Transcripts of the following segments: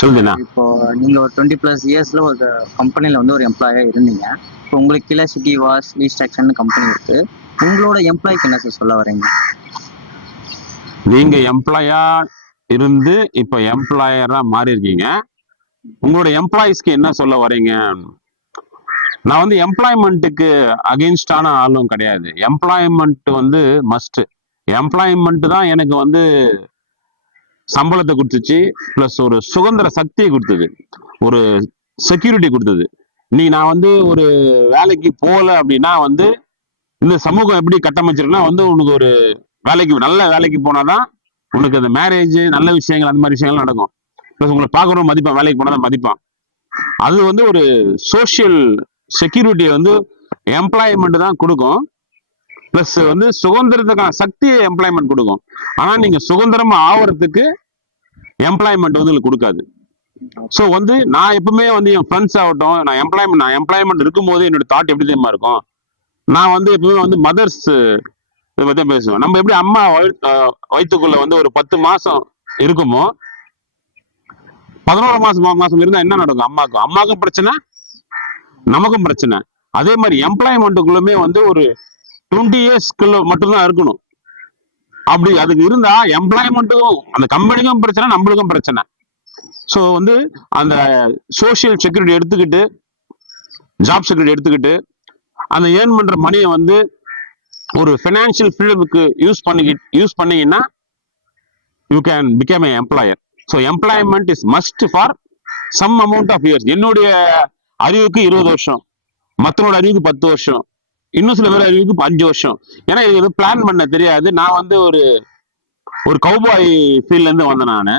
சொல்லுங்கண்ணா. இப்போ நீங்க ஒரு 20+ இயர்ஸ்ல ஒரு கம்பெனில வந்து ஒரு எம்ப்ளாயா இருந்தீங்க. இப்போ உங்களுக்கு கீழே சிட்டி வாஷ் லீஸ்டாக்ஷன் கம்பெனி இருக்கு. உங்களோட எம்ப்ளாய்க்கு என்ன சார் சொல்ல வரீங்க? நீங்க எம்ப்ளாயா இருந்து இப்ப எம்ப்ளாயரா மாறி இருக்கீங்க. உங்களோட எம்ப்ளாயிஸ்க்கு என்ன சொல்ல வரீங்க? நான் வந்து எம்ப்ளாய்மெண்ட்டுக்கு அகெயின்ஸ்டான ஆளும் கிடையாது. எம்ப்ளாய்மெண்ட் வந்து மஸ்ட். எம்ப்ளாய்மெண்ட் தான் எனக்கு வந்து சம்பளத்தை கொடுத்துச்சு, பிளஸ் ஒரு சுதந்திர சக்தியை கொடுத்தது, ஒரு செக்யூரிட்டி கொடுத்தது. நீ நான் வந்து ஒரு வேலைக்கு போகல அப்படின்னா வந்து இந்த சமூகம் எப்படி கட்டமைச்சிருக்குன்னா வந்து உனக்கு ஒரு நல்ல வேலைக்கு போனாதான் உனக்கு அந்த மேரேஜ் நல்ல விஷயங்கள் அந்த மாதிரி விஷயங்கள் நடக்கும். பிளஸ் உங்களை பார்க்குறோம் மதிப்பான், வேலைக்கு போனாதான் மதிப்பான். அது வந்து ஒரு சோசியல் செக்யூரிட்டியை வந்து எம்ப்ளாய்மெண்ட் தான் கொடுக்கும். பிளஸ் வந்து சுதந்திரத்துக்கான சக்தியை எம்ப்ளாய்மெண்ட் கொடுக்கும். ஆனா நீங்க சுதந்திரமா ஆவறதுக்கு எம்ப்ளாய்மெண்ட் வந்து உங்களுக்கு கொடுக்காது. ஸோ வந்து நான் எப்பவுமே வந்து என் ஃப்ரெண்ட்ஸ் ஆகட்டும், நான் எம்ப்ளாய்மெண்ட் இருக்கும்போது என்னோட தாட் எப்படி தெரியுமா இருக்கும்? நான் வந்து எப்பவுமே வந்து மதர்ஸ் இதை பத்தி பேசுவேன். நம்ம எப்படி அம்மா வயிற்றுக்குள்ள வந்து ஒரு 10 மாசம் இருக்குமோ, 11 மாசம் இருந்தா என்ன நடக்கும்? அம்மாக்கும் பிரச்சனை, நமக்கும் பிரச்சனை. அதே மாதிரி எம்ப்ளாய்மெண்ட்டுக்குள்ளுமே வந்து ஒரு 20 இயர்ஸ்க்குள்ள மட்டும்தான் இருக்கணும். அப்படி அதுக்கு இருந்தா எம்ப்ளாய்மெண்ட்டுக்கும் அந்த கம்பெனிக்கும் பிரச்சனை, நம்மளுக்கும் பிரச்சனை. ஸோ வந்து அந்த சோசியல் செக்யூரிட்டி எடுத்துக்கிட்டு, ஜாப் செக்யூரிட்டி எடுத்துக்கிட்டு, அந்த ஏர்ன் பண்ற மணியை வந்து ஒரு ஃபினான்ஷியல் ஃப்ரீடமுக்கு யூஸ் பண்ணீங்கன்னா you can become a employer. So employment is must for some amount of years. என்னுடைய அறிவுக்கு 20 வருஷம், மற்றவனோட அறிவுக்கு 10 வருஷம், இன்னும் சில பேர் அறிவுக்கு 5 வருஷம். ஏன்னா இது எதுவும் பிளான் பண்ண தெரியாது. நான் வந்து ஒரு கவுபாய் ஃபீல்ட்ல இருந்து வந்தேன் நானு.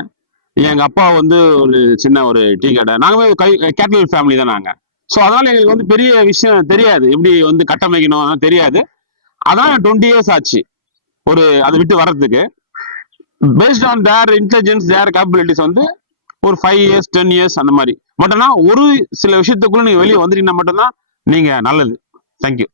எங்க அப்பா வந்து ஒரு சின்ன ஒரு டீ கடை, நாங்க கேட்டல் ஃபேமிலி தான் நாங்க. ஸோ அதனால எங்களுக்கு வந்து பெரிய விஷயம் தெரியாது, எப்படி வந்து கட்டமைக்கணும் தெரியாது. அதான் 20 இயர்ஸ் ஆச்சு அதை விட்டு வர்றதுக்கு. Based on their intelligence, their capabilities வந்து ஒரு 5 இயர்ஸ் 10 இயர்ஸ் அந்த மாதிரி. பட் ஆனா ஒரு சில விஷயத்துக்குள்ள நீங்க வெளியே வந்துட்டீங்கன்னா மட்டும்தான் நீங்க நல்லது. தேங்க்யூ.